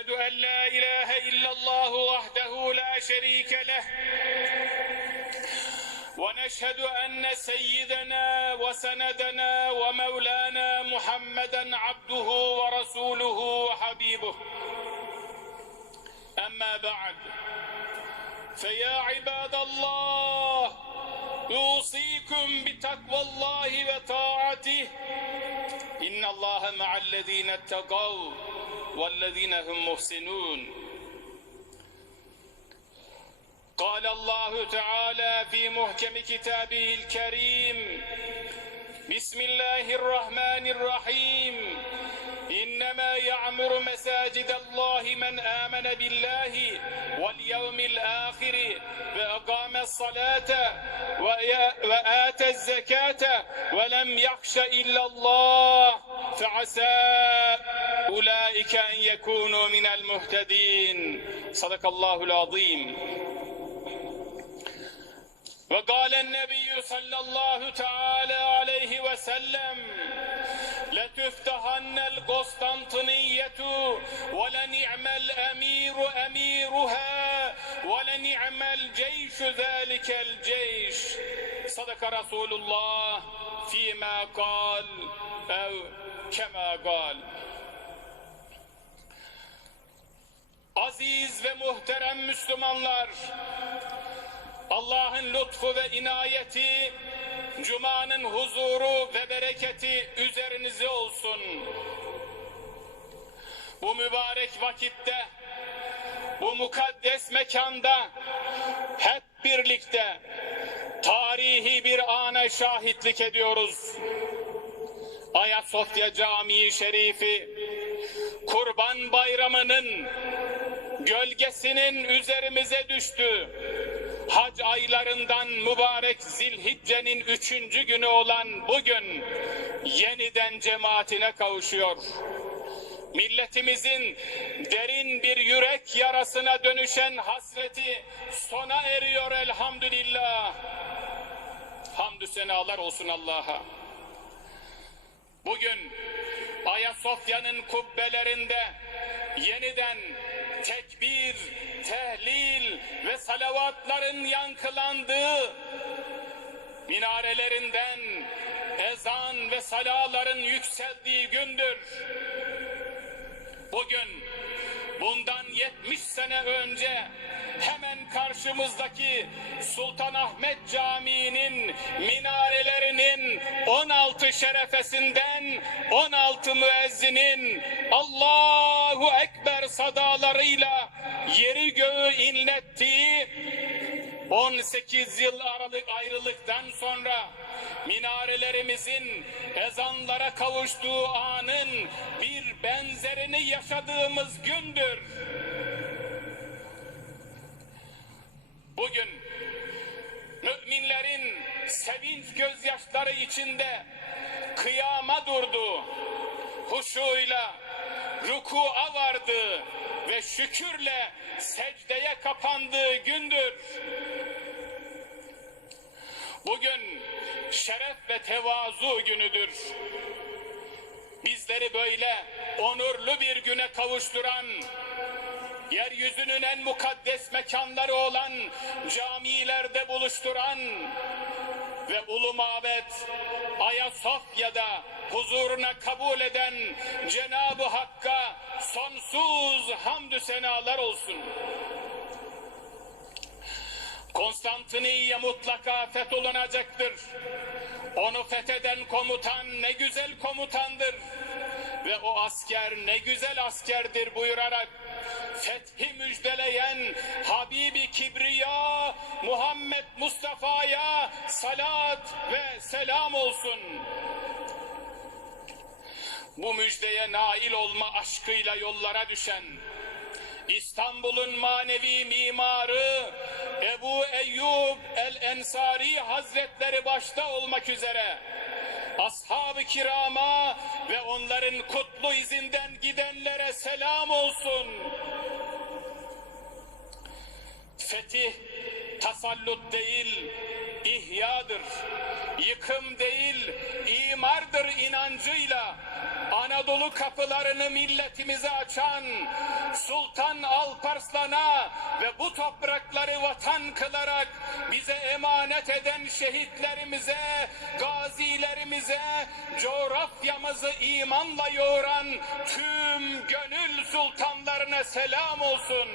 أشهد أن لا إله إلا الله وحده لا شريك له ونشهد أن سيدنا وسندنا ومولانا محمدا عبده ورسوله وحبيبه. أما بعد فيا عباد الله أوصيكم بتقوى الله وطاعته. إن الله مع الذين اتقوا. والذين هم محسنون. قال الله تعالى في محكم كتابه الكريم بسم الله الرحمن الرحيم. إنما يعمر مساجد الله من آمن بالله واليوم الآخر وأقام الصلاة وآتى الزكاة ولم يخش إلا الله فعسى أولئك أن يكونوا من المهتدين. صدق الله العظيم. وقال النبي صلى الله تعالى عليه وسلم لتفتحن القسطنطينية ولنعم الأمير أميرها ولنعم الجيش ذلك الجيش. صدق رسول الله فيما قال أو كما قال. Aziz ve muhterem Müslümanlar, Allah'ın lütfu ve inayeti, Cuma'nın huzuru ve bereketi üzerinize olsun. Bu mübarek vakitte, bu mukaddes mekanda hep birlikte tarihi bir ana şahitlik ediyoruz. Ayasofya Camii Şerifi, Kurban Bayramı'nın gölgesinin üzerimize düştü. Hac aylarından mübarek Zilhicce'nin üçüncü günü olan bugün yeniden cemaatine kavuşuyor. Milletimizin derin bir yürek yarasına dönüşen hasreti sona eriyor elhamdülillah. Hamdü senalar olsun Allah'a. Bugün Ayasofya'nın kubbelerinde yeniden tekbir, tehlil ve salavatların yankılandığı minarelerinden ezan ve salaların yükseldiği gündür. Bugün bundan 70 sene önce hemen karşımızdaki Sultanahmet Camii'nin minarelerinin 16 şerefesinden 16 müezzinin Allahu Ekber sadalarıyla yeri göğü inlettiği 18 yıl aralık ayrılıktan sonra minarelerimizin ezanlara kavuştuğu anın bir benzerini yaşadığımız gündür. İçinde kıyama durdu. Huşuyla ruku'a vardı ve şükürle secdeye kapandığı gündür. Bugün şeref ve tevazu günüdür. Bizleri böyle onurlu bir güne kavuşturan, yeryüzünün en mukaddes mekanları olan camilerde buluşturan ve Ulu Mabet Ayasofya'da huzuruna kabul eden Cenab-ı Hakk'a sonsuz hamdü senalar olsun. Konstantiniye mutlaka fetholunacaktır. Onu fetheden komutan ne güzel komutandır. Ve o asker ne güzel askerdir buyurarak fethi müjdeleyen Habibi Kibriya Muhammed Mustafa'ya salat ve selam olsun. Bu müjdeye nail olma aşkıyla yollara düşen İstanbul'un manevi mimarı Ebu Eyyub el-Ensari Hazretleri başta olmak üzere ashab-ı kirama ve onların kutlu izinden gidenlere selam olsun. Fetih tasallut değil, ihyadır. Yıkım değil, imardır inancıyla Anadolu kapılarını milletimize açan Sultan Alparslan'a ve bu toprakları vatan kılarak bize emanet eden şehitlerimize, gazilerimize, coğrafyamızı imanla yoğuran tüm gönül sultanlarına selam olsun.